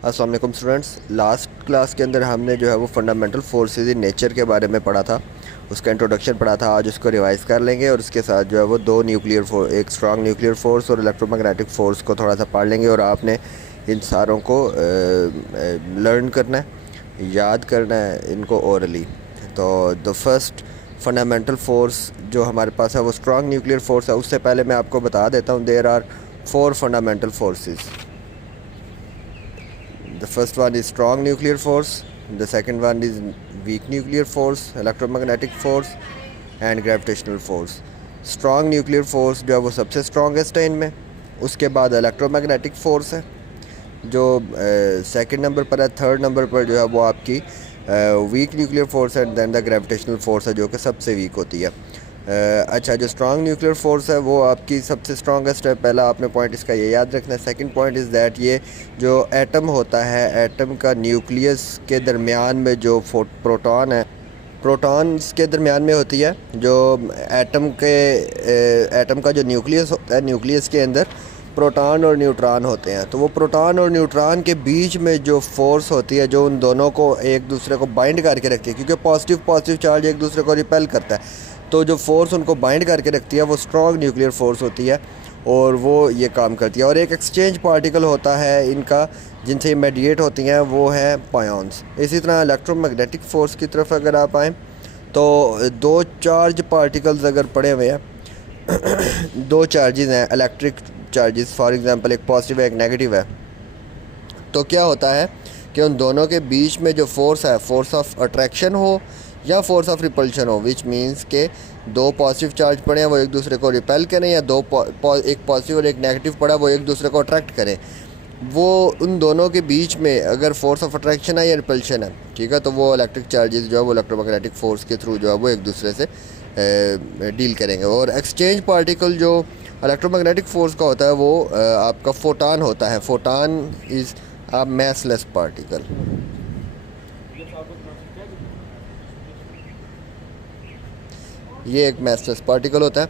अस्सलाम वालेकुम students. Last class के अंदर हमने जो है वो फंडामेंटल फोर्सेस इन नेचर के बारे में पढ़ा था, उसका इंट्रोडक्शन पढ़ा था। आज उसको रिवाइज़ कर लेंगे और उसके साथ जो है वो दो न्यूक्लियर फोर्स, एक स्ट्रांग न्यूक्लियर फोर्स और इलेक्ट्रोमैग्नेटिक फोर्स को थोड़ा सा पढ़ लेंगे। और आपने इन सारों को लर्न करना है, याद करना है इनको ओरली। तो द फर्स्ट फंडामेंटल फोर्स जो हमारे पास है वो स्ट्रांग न्यूक्लियर फोर्स है। उससे पहले मैं आपको बता देता हूँ, there are 4 fundamental forces. The first one is strong nuclear force, the second one is weak nuclear force, electromagnetic force and gravitational force. Strong nuclear force जो है वो सबसे strongest है इनमें। उसके बाद electromagnetic force है जो सेकंड नंबर पर है। थर्ड नंबर पर जो है वो आपकी वीक न्यूक्लियर फोर्स है, दैन द ग्रेविटेशनल फोर्स है जो कि सबसे वीक होती है। अच्छा, जो स्ट्रांग न्यूक्लियर फोर्स है वो आपकी सबसे स्ट्रॉन्गेस्ट है। पहला आपने पॉइंट इसका ये याद रखना है। सेकंड पॉइंट इज़ दैट ये जो एटम होता है, एटम का न्यूक्लियस के दरमियान में जो प्रोटॉन है, प्रोटॉन्स के दरमियान में होती है। जो एटम का जो न्यूक्लियस होता है, न्यूक्लियस के अंदर प्रोटॉन और न्यूट्रॉन होते हैं। तो वो प्रोटॉन और न्यूट्रॉन के बीच में जो फोर्स होती है जो उन दोनों को एक दूसरे को बाइंड करके रखती है, क्योंकि पॉजिटिव चार्ज एक दूसरे को रिपेल करता है, तो जो फोर्स उनको बाइंड करके रखती है वो स्ट्रॉन्ग न्यूक्लियर फोर्स होती है और वो ये काम करती है। और एक एक्सचेंज पार्टिकल होता है इनका जिनसे मेडिएट होती हैं, वो है पायॉन्स। इसी तरह इलेक्ट्रोमैग्नेटिक फोर्स की तरफ अगर आप आएँ तो दो चार्ज पार्टिकल्स अगर पड़े हुए हैं दो चार्जेस हैं, इलेक्ट्रिक चार्जेस, फॉर एग्जांपल एक पॉजिटिव है एक नेगेटिव है, तो क्या होता है कि उन दोनों के बीच में जो फोर्स है, फोर्स ऑफ अट्रैक्शन हो या फोर्स ऑफ रिपल्शन हो, विच मीन्स के दो पॉजिटिव चार्ज पड़े हैं वो एक दूसरे को रिपेल करें, या एक पॉजिटिव और एक नेगेटिव पड़ा वो एक दूसरे को अट्रैक्ट करें, वो उन दोनों के बीच में अगर फोर्स ऑफ अट्रैक्शन है या रिपल्शन है, ठीक है, तो वो इलेक्ट्रिक चार्जेस जो है वो इलेक्ट्रोमैग्नेटिक फोर्स के थ्रू जो है वो एक दूसरे से डील करेंगे। और एक्सचेंज पार्टिकल जो इलेक्ट्रोमैग्नेटिक फोर्स का होता है वो आपका फोटान होता है। Photon is a massless particle. ये एक मैसलेस पार्टिकल होता है।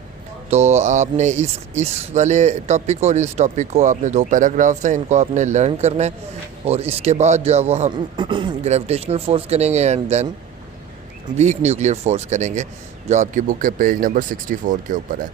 तो आपने इस वाले टॉपिक और इस टॉपिक को आपने दो पैराग्राफ्स हैं, इनको आपने लर्न करना है। और इसके बाद जो है वो हम ग्रेविटेशनल फोर्स करेंगे and then weak nuclear force करेंगे, जो आपकी बुक के पेज नंबर 64 के ऊपर है।